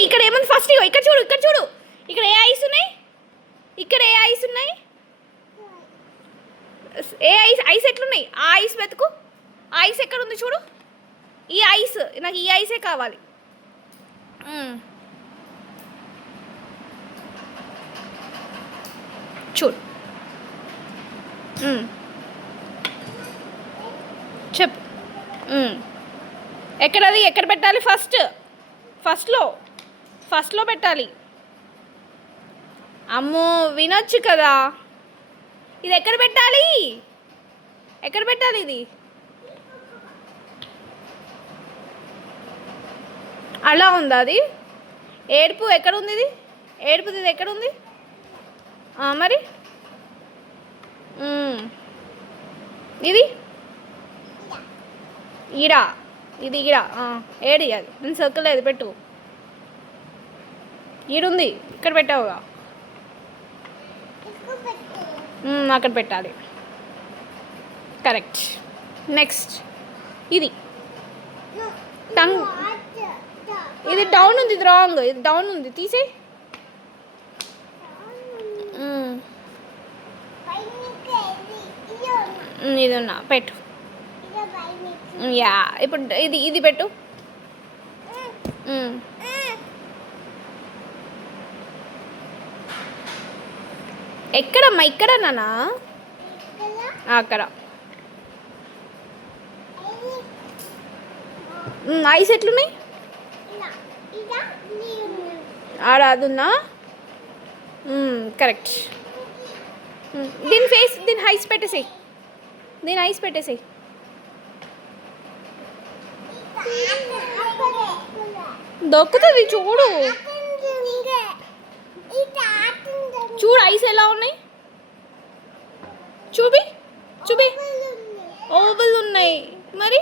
ఇక్కడ ఏముంది ఫస్ట్ ఇక్కడ చూడు ఇక్కడ చూడు ఇక్కడ ఏ ఐస్ ఉన్నాయి ఇక్కడ ఏ ఐస్ ఉన్నాయి ఏ ఐస్ ఐస్ ఎట్లున్నాయి ఆ ఐస్ వెతుకు ఆ ఐస్ ఎక్కడ ఉంది చూడు ఈ ఐస్ నాకు ఈ ఐసే కావాలి చూడు చెప్పు ఎక్కడది ఎక్కడ పెట్టాలి ఫస్ట్లో పెట్టాలి అమ్మో వినొచ్చు కదా ఇది ఎక్కడ పెట్టాలి ఇది అలా ఉందా అది ఏడుపు ఎక్కడ ఉంది ఇది ఏడుపుది ఇది ఎక్కడ ఉంది మరి ఇది ఈడా ఇది ఈడా ఏడి అది నేను సర్కిల్ అది పెట్టు ఈడుంది ఇక్కడ పెట్టావుగా అక్కడ పెట్టాలి కరెక్ట్ నెక్స్ట్ ఇది టంగ్ ఇది డౌన్ ఉంది ఇది రాంగ్ ఇది డౌన్ ఉంది తీసేయి ఇది ఉన్నా పెట్టు యా ఇప్పుడు ఇది పెట్టు ఎక్కడమ్మా ఇక్కడ నానా అక్కడ ఐస్ ఎట్లున్నాయి ఆడ అది ఉందా కరెక్ట్ దీని ఫేస్ దీని ఐస్ పెట్టేసేయి దొక్కుతుంది చూడు ఐస్ ఎలా ఉన్నాయి చూపి ఓవల్ ఉన్నాయి మరి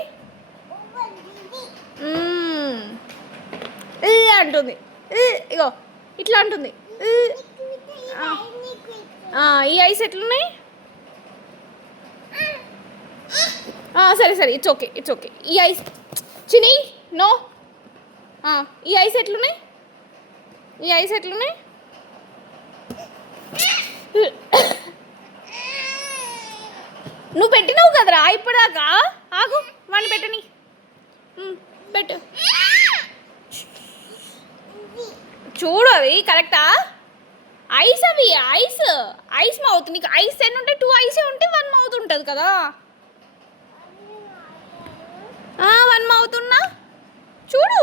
అంటుంది ఇగో ఇట్లా అంటుంది ఈ ఐస్ ఎట్లున్నాయి సరే ఇట్స్ ఓకే ఈ ఐస్ చిని నో ఈ ఐస్ ఎట్లున్నాయి నువ్వు పెట్టినావు కదరా ఇప్పటిదాకా ఆగు వాడిని పెట్టని పెట్టు చూడు అది కరెక్టా ఐస్ అవి ఐస్ మౌత్ నీకు ఐస్ ఎన్ని ఉంటే 2 ఐసే ఉంటే 1 మౌత్ ఉంటుంది కదా 1 మౌత్ ఉన్నా చూడు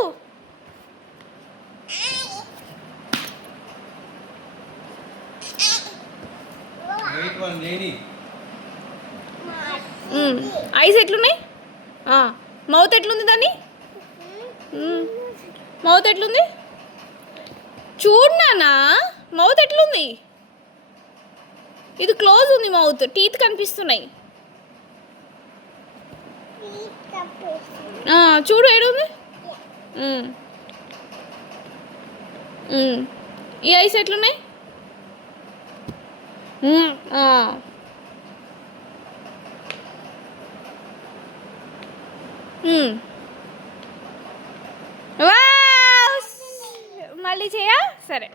ఐస్ ఎట్లున్నాయి మౌత్ ఎట్లుంది దాన్ని మౌత్ ఎట్లుంది చూడు నానా మౌత్ ఎట్లుంది ఇది క్లోజ్ ఉంది మౌత్ టీత్ కనిపిస్తున్నాయి చూడు ఏడుంది ఈ ఐస్ ఎట్లున్నాయి మళ్ళీ చేయా సరే